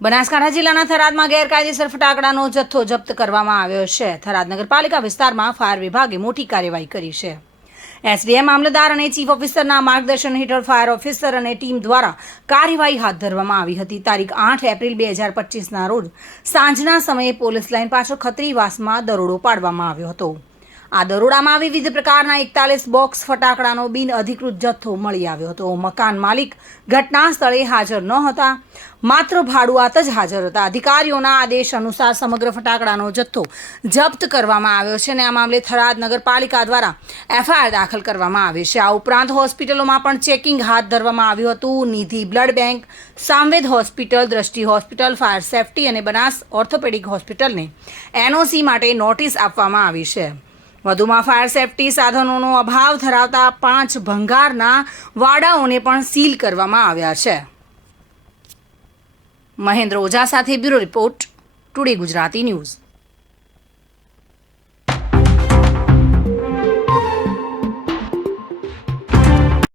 બનાસકાંઠા જિલ્લાના થરાદમાં ગેરકાયદેસર ફટાકડાનો જથ્થો જપ્ત કરવામાં આવ્યો છે. થરાદ નગરપાલિકા વિસ્તારમાં ફાયર વિભાગે મોટી કાર્યવાહી કરી છે. એસડીએમ મામલતદાર અને ચીફ ઓફિસરના માર્ગદર્શન હેઠળ ફાયર ઓફિસર અને ટીમ દ્વારા કાર્યવાહી હાથ ધરવામાં આવી હતી. તારીખ આઠ એપ્રિલ બે હજાર પચીસના રોજ સાંજના સમયે પોલીસ લાઇન પાછળ ખત્રીવાસમાં દરોડો પાડવામાં આવ્યો હતો. આ દરોડામાં વિવિધ પ્રકારના એકતાલીસ બોક્સ ફટાકડાનો બિન અધિકૃત જથ્થો મળી આવ્યો હતો. મકાન માલિક ઘટના સ્થળે હાજર ન હતા. માત્ર ભાડુઆત જ હાજર હતા. અધિકારીઓના આદેશ અનુસાર સમગ્ર ફટાકડાનો જથ્થો જપ્ત કરવામાં આવ્યો છે અને આ મામલે થરાદ નગરપાલિકા દ્વારા એફઆઈઆર દાખલ કરવામાં આવી છે. આ ઉપરાંત હોસ્પિટલોમાં પણ ચેકિંગ હાથ ધરવામાં આવ્યું હતું. Nidhi blood bank, Samved hospital, Drishti hospital, fire safety અને બનાસ ઓર્થોપેડિક હોસ્પિટલને એનઓસી માટે નોટિસ આપવામાં આવી છે. વધુમાં ફાયર સેફટી સાધનોનો અભાવ ધરાવતા પાંચ ભંગારના વાડાઓને પણ સીલ કરવામાં આવ્યા છે. મહેન્દ્ર ઓઝા સાથે bureau report, today Gujarati news.